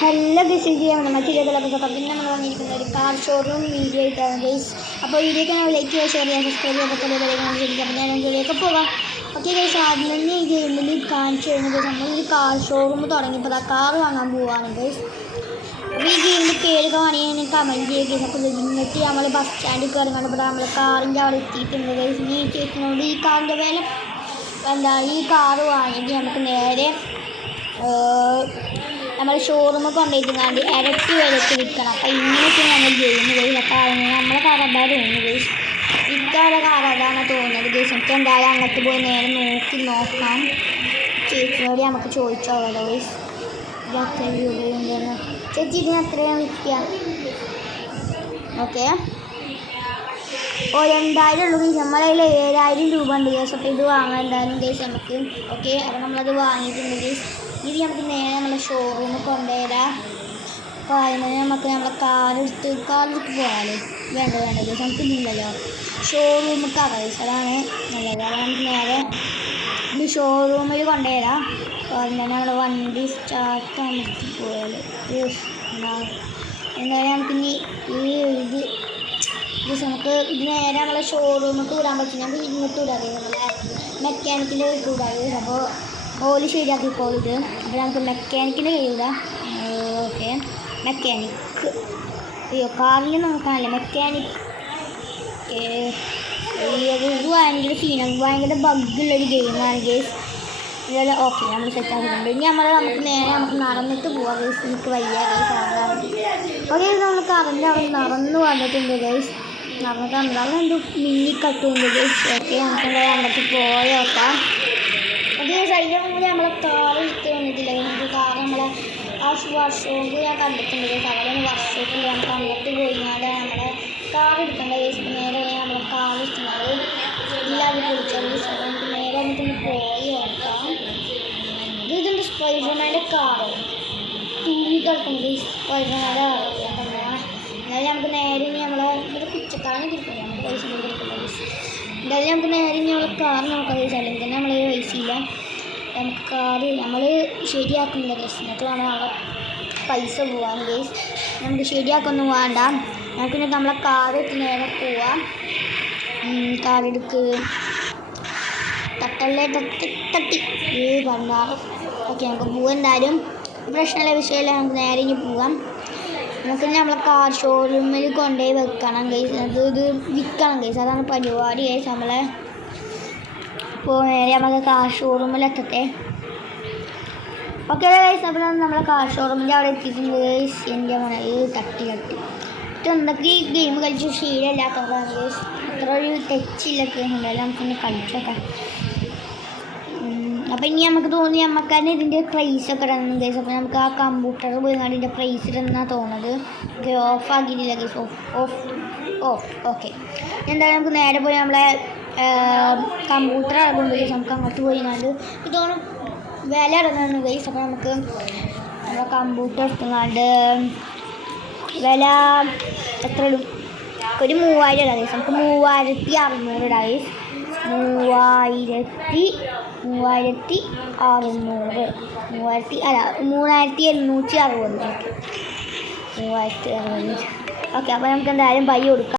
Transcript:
നല്ല ബിസിനസ് ചെയ്യാൻ നമ്മൾ ചെയ്തതൊക്കെ പിന്നെ നമ്മൾ വന്നിരിക്കുന്ന ഒരു കാർ ഷോറൂം വീഡിയോ ആയിട്ടാണ് ഗൈസ്. അപ്പോൾ വീഡിയോക്ക് നമ്മൾ ലൈക്ക് ചെയ്യുക, ഷെയർ ചെയ്യുക, സബ്സ്ക്രൈബ് ചെയ്യുക, അപ്പോൾ ശരിക്കും അപ്പോൾ ഞാൻ ഇതിലേക്ക് പോകാം. ഓക്കെ ഗൈസ്, ആദ്യം തന്നെ ഈ ഗെയിമിൽ കാണിച്ചു കഴിഞ്ഞാൽ നമ്മളൊരു കാർ ഷോറൂം തുടങ്ങിയപ്പോൾ ആ കാർ വാങ്ങാൻ പോവാണ് ഗൈസ്. അപ്പോൾ ഈ ഗെയിമിൻ്റെ പേരൊക്കെ വേണമെങ്കിൽ കമൻറ്റ് ചെയ്യുക ഗൈസ്. അപ്പോൾ എന്നിട്ട് നമ്മൾ ബസ് സ്റ്റാൻഡിൽ കയറിങ്ങാണ്ട് നമ്മൾ കാറിൻ്റെ അവിടെ എത്തിയിട്ടുണ്ട് ഗൈസ്. ഈ ചേച്ചിനോട് ഈ കാറിൻ്റെ വില ഈ കാറ് വാങ്ങിയിട്ട് നമുക്ക് നേരെ നമ്മൾ ഷോറൂമിൽ കൊണ്ടുപോയിട്ടാണ്ട് ഇരട്ടി വിലക്ക് വിൽക്കണം. അപ്പോൾ ഇങ്ങനെയൊക്കെ നമ്മൾ ഗെയിം ഗൈസ്. അപ്പോൾ നമ്മളെ കാർ എന്താ തോന്നുന്നു ഗൈസ്, ഇക്കാരുടെ കാർ അതാണ് തോന്നുന്നത് ഗൈസ്. നമുക്ക് എന്തായാലും അങ്ങോട്ട് പോയി നേരെ നോക്കാം. ചേച്ചിനോട് നമുക്ക് ചോദിച്ചോളൂ ഗൈസ്, ഇത് അത്ര രൂപയുണ്ടെന്ന്. ചേച്ചി ഇതിന് അത്രയും വിൽക്കുക. ഓക്കെ, 2000 ഉള്ളൂ ഗൈസ്. നമ്മളതിൽ 7000 രൂപ ഉണ്ട് ഗൈസ്. അപ്പോൾ ഇത് വാങ്ങാൻ എന്തായാലും ഗൈസ് നമുക്ക്. ഓക്കെ, അപ്പോൾ നമ്മളത് വാങ്ങിയിട്ടുണ്ട് ഗൈസ്. ഇത് നമുക്ക് നേരെ നമ്മുടെ ഷോറൂമിൽ കൊണ്ടുവരാം. അപ്പോൾ അതിന് നമുക്ക് നമ്മളെ കാറിലേക്ക് പോകാമല്ലോ. വേണ്ട ഗൈസ്, നമുക്ക് ഇതില്ലല്ലോ ഷോറൂമിൽ ഗൈസ്. അതാണ് നല്ലത്. അപ്പോൾ നമുക്ക് നേരെ ഇത് ഷോറൂമിൽ കൊണ്ടുവരാം. അപ്പോൾ അതിന് നമ്മുടെ വണ്ടി സ്റ്റാർട്ട് നമുക്ക് പോയാലോ. എന്തായാലും നമുക്കിനി ഇത് നമുക്ക് ഇത് നേരെ നമ്മളെ ഷോറൂമിൽ വിടാൻ പറ്റും. നമുക്ക് ഇങ്ങോട്ട് വിടാതെ നമ്മളെ മെക്കാനിക്കിൻ്റെ വീട്ടിൽ വിടാതെ. അപ്പോൾ ഓല് ശരിയാക്കിക്കോളൂ ഇത്. അപ്പോൾ നമുക്ക് മെക്കാനിക്കിൻ്റെ കയ്യിലിടാം. ഓക്കെ, മെക്കാനിക്ക് അയ്യോ കാറിൽ നോക്കാനല്ലേ മെക്കാനിക്. ഇത് ഭയങ്കര സീനാണ്, ഭയങ്കര ബഗ്ഗുള്ളൊരു ഗെയിമാണ് ഗേസ്. ഇതുപോലെ ഓക്കെ നമ്മൾ സെറ്റാക്കിയിട്ടുണ്ട്. ഇനി നമുക്ക് നേരെ നമുക്ക് നടന്നിട്ട് പോവാം ഗൈസ്. നമുക്ക് വയ്യ ഗൈസ് ആകാം. ഓക്കെ, നമ്മൾ കാറിൻ്റെ അവിടെ നടന്ന് വന്നിട്ടുണ്ട് ഗൈസ്. നടന്നിട്ട് അവിടെ എന്തോ മിന്നി കട്ടുണ്ട് ഗൈസ്. ഓക്കെ, നമുക്ക് അങ്ങോട്ട് പോയി നോക്കാം. ഓക്കെ, അതിൻ്റെ മുമ്പ് നമ്മളെ കാർ എടുത്ത് വന്നിട്ടില്ല. നമുക്ക് കാർ നമ്മളെ ആ വർക്ക്ഷോപ്പ് ഞാൻ കണ്ടിട്ടുണ്ട് ഗൈസ്. അവിടെ വർക്ക്ഷോപ്പിൽ നമുക്ക് അങ്ങോട്ട് പോയിങ്ങാണ്ട് നമ്മുടെ കാർ എടുക്കേണ്ട ഗൈസ്. നേരെ നമ്മളെ കാർ എടുക്കുന്നത് ഇല്ലാതെ വിളിച്ചാൽ ഗൈസ്. നമുക്ക് നേരെ നമുക്കൊന്ന് പോയി നോക്കാം. ഇതെന്ത് സ്പൈഡർമാൻ്റെ കാറ് തൂങ്ങി കിടക്കും ഗൈസ്. സ്പൈഡർമാൻ്റെ കാറ് എന്തായാലും നമുക്ക് നേരെ ഇനി നമ്മളെ ഇവിടെ കുച്ചക്കാരനെ കിട്ടില്ല. നമുക്ക് പൈസ കൊടുക്കില്ല ഗൈസ്. എന്തായാലും നമുക്ക് നേരെ ഇനി നമ്മളെ കാർ നോക്കാം ഗൈസ്. അല്ലെങ്കിൽ തന്നെ നമ്മൾ പൈസ ഇല്ല. നമുക്ക് കാറ് നമ്മൾ ശരിയാക്കുന്നില്ല ഗൈസ്. എന്നിട്ട് വേണം അവിടെ പൈസ പോവാൻ ഗൈസ്. നമുക്ക് ശരിയാക്കൊന്നും വേണ്ട. നമുക്ക് നമ്മളെ കാറ് നേരെ പോവാം. കാറെടുക്ക് തട്ടല്ലേ തട്ടി പറഞ്ഞാൽ ഓക്കെ നമുക്ക് പോവാം. എന്തായാലും പ്രശ്നമുള്ള വിഷയമില്ല. നമുക്ക് നേരെ ഇനി പോവാം. നമുക്ക് നമ്മളെ കാർ ഷോറൂമിൽ കൊണ്ടുപോയി വെക്കണം ഗൈസ്. ഇത് വിൽക്കണം ഗൈസ്. അതാണ് പരിപാടി ഗൈസ് നമ്മളെ. അപ്പോൾ നേരെ നമുക്ക് കാർ ഷോറൂമിലെത്തട്ടെ. ഓക്കെ ഗൈസ്, അപ്പോൾ നമ്മളെ കാർ ഷോറൂമിൻ്റെ അവിടെ എത്തിയിട്ടുണ്ട് ഗൈസ്. എൻ്റെ തട്ടി എന്തൊക്കെ ഈ ഗെയിം കളിച്ച് ശീലമില്ലാത്തതാണ് ഗൈസ്. അത്ര ഒരു ടച്ചിലൊക്കെ ഉണ്ടായാലും നമുക്കൊന്ന് കളിച്ചൊക്കെ. അപ്പോൾ ഇനി നമുക്ക് തോന്നി നമുക്ക് തന്നെ ഇതിൻ്റെ പ്രൈസൊക്കെ ഇടണം ഗൈസ്. അപ്പോൾ നമുക്ക് ആ കമ്പ്യൂട്ടർ പോയി ഇതിൻ്റെ പ്രൈസ് ഇടുന്നാണ് തോന്നുന്നത്. ഓക്കെ, ഓഫ് ആക്കിയിട്ടില്ല ഗൈസ്. Of okay. എന്തായാലും നമുക്ക് നേരെ പോയി നമ്മളെ കമ്പ്യൂട്ടർ ഇറങ്ങുന്നുണ്ട് ഗൈസ്. നമുക്ക് അങ്ങോട്ട് പോയി കണ്ട് ഇതോണം വില ഇറങ്ങുന്നു ഗൈസ്. അപ്പോൾ നമുക്ക് നമ്മളെ കമ്പ്യൂട്ടർ എടുത്തുകൊണ്ട് വില എത്ര ഇടും? ഒരു 3000 ഇടാം ഗൈസ്. നമുക്ക് 3600 ഇടാം ഗൈസ്. 3760 ഓക്കെ. 3660 ഓക്കെ. അപ്പോൾ നമുക്ക് എന്തായാലും ബൈ കൊടുക്കാം.